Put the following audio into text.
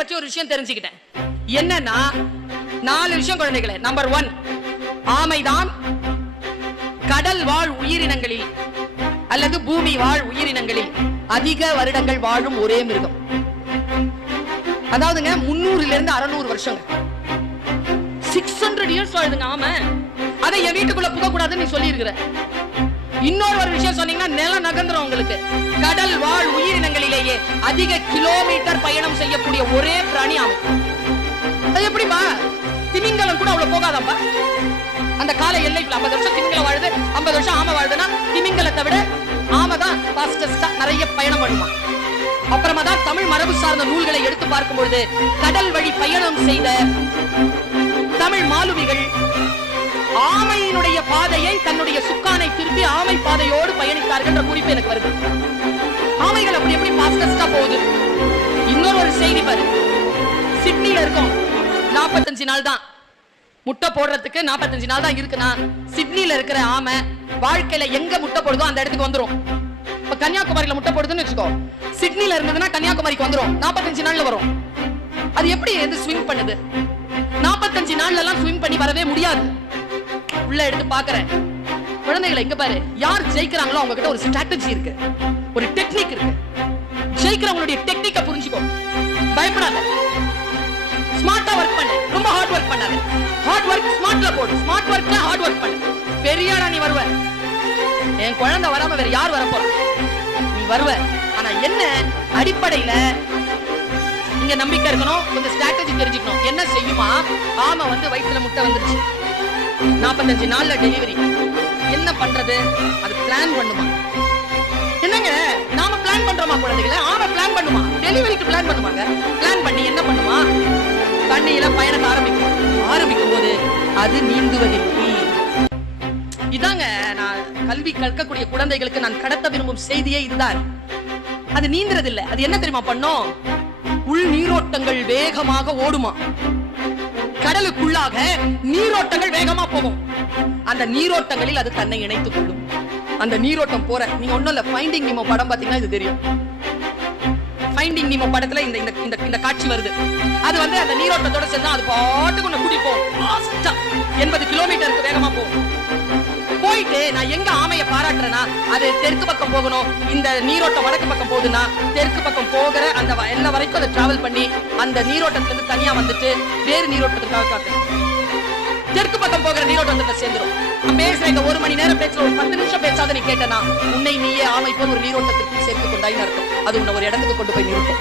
பற்றி ஒரு விஷயம் தெரிஞ்சுக்கிட்டேன். என்னன்னா 4 விஷயம் குழந்தைகளே. நம்பர் 1, ஆமைதான் கடல் வாழ் உயிரினங்களில் அல்லது பூமி வாழ் உயிரினங்களில் அதிக வருடங்கள் வாழும் ஒரே மிருகம். அதாவதுங்க 300 இருந்து 600 வருஷம், 600 இயர்ஸ் வாழுதுங்க ஆமை. அதை என் வீட்டுக்குள்ள புக கூடாதுன்னு நீ சொல்லி இருக்கிற. இன்னொரு ஒரு விஷயம் சொன்னீங்கன்னா நிலம் நகர்ந்துரும் உங்களுக்கு. கடல் வாழ் உயிரினங்களிலேயே அதிக கிலோமீட்டர் பயணம் செய்யக்கூடிய ஒரே பிராணி ஆமை. அது எப்படிப்பா? திமிங்கலம் கூட அவ்வளவு போகாதாம்பா. அந்த கால எல்லைக்குள்ள 50 வருஷம் திமிங்கலம் வாழுது, 50 வருஷம் ஆமை வாழுதுன்னா திமிங்கலத்தை விட ஆமை தான் ஃபாஸ்டஸ்டா நிறைய பயணம் பண்ணுமா. அப்புறமா தான் தமிழ் மரபு சார்ந்த நூல்களை எடுத்து பார்க்கும் பொழுது கடல் வழி பயணம் செய்த தமிழ் மாலுமிகள் ஆமையினுடைய பாதையை தன்னுடைய சுக்கானை திருப்பி ஆமை பாதையோடு பயணித்தார்கள் என்ற குறிப்பு எனக்கு வருது. ஆமைகள் அப்படி எப்படி ஃபாஸ்டஸ்டா போகுது. இன்னொரு ஒரு செய்தி பாரு, சிட்னில இருக்கும் 45 நாள் தான் முட்டை போடுறதுக்கு, 45 நாள் தான் இருக்குன்னா சிட்னில இருக்கிற ஆமை வாழ்க்கையில எங்க முட்டை போடுதோ அந்த இடத்துக்கு வந்துரும். இப்ப கன்னியாகுமரியில முட்டை போடுதுன்னு வச்சுக்கோ, சிட்னில இருந்ததுன்னா கன்னியாகுமரிக்கு வந்துரும், 45 நாள்ல வரும். அது எப்படி எது ஸ்விங் பண்ணுது? 45 நாள்ல எல்லாம் ஸ்விங் பண்ணி வரவே முடியாது. உள்ள எடுத்து பாக்குறேன் குழந்தைகளை, இங்க பாரு, யார் ஜெயிக்கிறாங்களோ அவங்க கிட்ட ஒரு ஸ்ட்ராட்டஜி இருக்கு, ஒரு டெக்னிக் இருக்கு. ஜெயிக்கிறவங்களுடைய டெக்னிக்கை புரிஞ்சுக்கோ, பயப்படாத, ஸ்மார்ட்டா ஒர்க் பண்ணு, ரொம்ப ஹார்ட் ஒர்க் பண்ணாத. ஹார்ட் ஒர்க் ஸ்மார்ட்ல போடு, ஸ்மார்ட் ஒர்க்ல ஹார்ட் ஒர்க் பண்ணு. பெரியாடா நீ வருவ. என் குழந்தை வராம வேற யார் வரப்போறா? நீ வருவ. ஆனா என்ன அடிப்படையில இங்க நம்பிக்கை இருக்கணும், கொஞ்சம் ஸ்ட்ராட்டஜி தெரிஞ்சுக்கணும். என்ன செய்யுமா, ஆமை வந்து வயிற்றுல முட்டை வந்துருச்சு, 45 நாள்ல டெலிவரி. என்ன பண்றது? அது பிளான் பண்ணுமா? என்னங்க நாம பிளான் பண்றோமா குழந்தைகளை? ஆமை பிளான் பண்ணுமா? டெலிவரிக்கு பிளான் பண்ணுவாங்க. பிளான் பண்ணி என்ன பண்ணுமா? தண்ணியில பயணத்தை ஆரம்பிக்கும் போது அது நீந்துவதில்லை. இதாங்க நான் கல்வி கற்கக்கூடிய குழந்தைகளுக்கு நான் கடத்த விரும்பும் செய்தியே இதுதான். அது நீந்துறதில்லை. அது என்ன தெரியுமா பண்ணும்? உள் நீரோட்டங்கள் வேகமாக ஓடுமா. கடலுக்குள்ளாக நீரோட்டங்கள் வேகமா போகும். அந்த நீரோட்டங்களில் அது தன்னை இணைத்துக் கொள்ளும். அந்த நீரோட்டம் போற, நீங்க ஒண்ணும் இல்ல, ஃபைண்டிங் நீமோ படம் பாத்தீங்கன்னா இது தெரியும். ஃபைண்டிங் நீமோ படத்துல இந்த காட்சி வருது. அது வந்து அந்த நீரோட்டத்தோட சேர்ந்து அது பாட்டுக்கு ஒண்ணு கூட்டி போகும். 80 கிலோமீட்டருக்கு வேகமா போகும். போயிட்டு நான் எங்க ஆமையை பாராட்டுறேன்னா, அது தெற்கு பக்கம் போகணும், இந்த நீரோட்டம் வடக்கு பக்கம் போகுதுன்னா தெற்கு பக்கம் போகிற அந்த எல்லா வரைக்கும் அதை டிராவல் பண்ணி அந்த நீரோட்டத்துல இருந்து தனியா வந்துட்டு வேறு நீரோட்டத்துக்காக காக்கணும். தெற்கு பக்கம் போகிற நீரோட்டத்துல சேர்ந்துரும். பேசுற இந்த 1 மணி நேரம் பேசுற ஒரு 10 நிமிஷம் பேசாத நீ கேட்டனா, உன்னை நீயே ஆமை போல் ஒரு நீரோட்டத்திற்கு சேர்த்து கொண்டாயின்னு அர்த்தம். அது உன்னை ஒரு இடத்துக்கு கொண்டு போய் நிறுத்தும்.